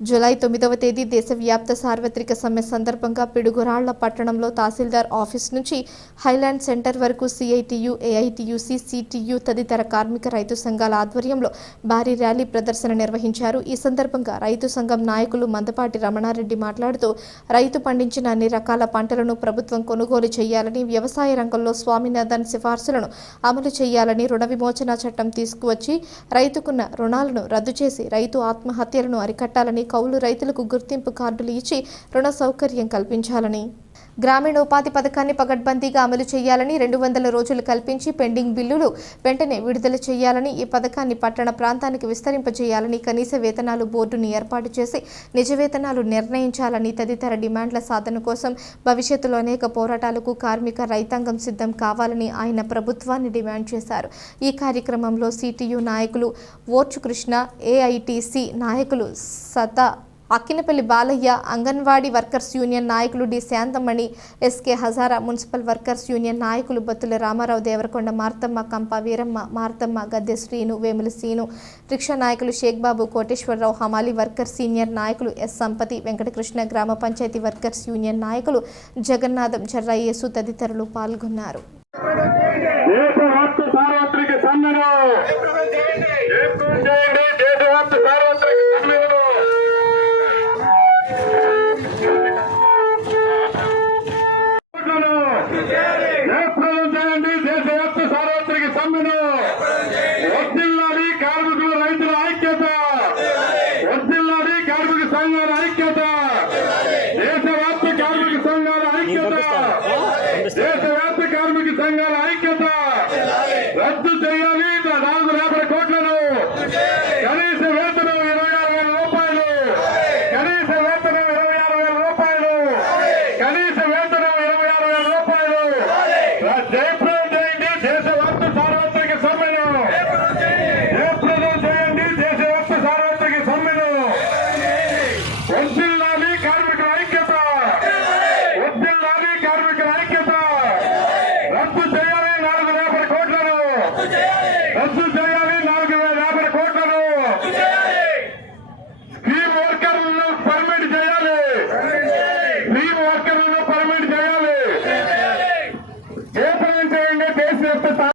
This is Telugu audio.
జూలై తొమ్మిదవ తేదీ దేశవ్యాప్త సార్వత్రిక సమ్మె సందర్భంగా పిడుగురాళ్ళ పట్టణంలో తహసీల్దార్ ఆఫీస్ నుంచి హైలాండ్ సెంటర్ వరకు సిఐటియు ఏఐటియుసి సిటియు తదితర కార్మిక రైతు సంఘాల ఆధ్వర్యంలో భారీ ర్యాలీ ప్రదర్శన నిర్వహించారు. ఈ సందర్భంగా రైతు సంఘం నాయకులు మందపాటి రమణారెడ్డి మాట్లాడుతూ రైతు పండించిన అన్ని రకాల పంటలను ప్రభుత్వం కొనుగోలు చేయాలని వ్యవసాయ రంగంలో స్వామినాథన్ సిఫార్సులను అమలు చేయాలని రుణ విమోచన చట్టం తీసుకువచ్చి రైతుకున్న రుణాలను రద్దు చేసి రైతు ఆత్మహత్యలను అరికట్టాలని కౌలు రైతులకు గుర్తింపు కార్డులు ఇచ్చి రుణ సౌకర్యం కల్పించాలని గ్రామీణ ఉపాధి పథకాన్ని పగడ్బందీగా అమలు చేయాలని రెండు వందల రోజులు కల్పించి పెండింగ్ బిల్లులు వెంటనే విడుదల చేయాలని ఈ పథకాన్ని పట్టణ ప్రాంతానికి విస్తరింపజేయాలని కనీస వేతనాలు బోర్డుని ఏర్పాటు చేసి నిజ వేతనాలు నిర్ణయించాలని తదితర డిమాండ్ల సాధన కోసం భవిష్యత్తులో అనేక పోరాటాలకు కార్మిక రైతాంగం సిద్ధం కావాలని ఆయన ప్రభుత్వాన్ని డిమాండ్ చేశారు. ఈ కార్యక్రమంలో సిటియు నాయకులు ఓర్చు కృష్ణ ఏఐటిసి నాయకులు సతా అక్కినపల్లి బాలయ్య అంగన్వాడీ వర్కర్స్ యూనియన్ నాయకులు D. Santhamani SK Hazara municipal workers union నాయకులు బత్తుల రామారావు దేవరకొండ మార్తమ్మ కంప వీరమ్మ మార్తమ్మ గద్దె శ్రీను వేముల సీను రిక్షా నాయకులు షేక్ బాబు కోటేశ్వరరావు హమాలి వర్కర్స్ సీనియర్ నాయకులు ఎస్. సంపతి వెంకటకృష్ణ గ్రామ పంచాయతీ వర్కర్స్ యూనియన్ నాయకులు జగన్నాథం జర్రాయేసు తదితరులు పాల్గొన్నారు. సంఘాల ఐక్యత. దేశవ్యాప్త కార్మిక సంఘాల ఐక్యత. దేశవ్యాప్త కార్మిక సంఘాల ఐక్యత. రద్దు చేయాలి. నాలుగు యాభై కోట్లను. కనీస వేతనం ఇరవై ఆరు వేల రూపాయలు. కనీస వేతనం ఇరవై ఆరు వేల రూపాయలు. కనీస రద్దు చేయాలి నాలుగు వేల యాభై కోట్లను స్కీమ్ వర్కర్లను పర్మిట్ చేయాలి. స్కీమ్ వర్కర్లను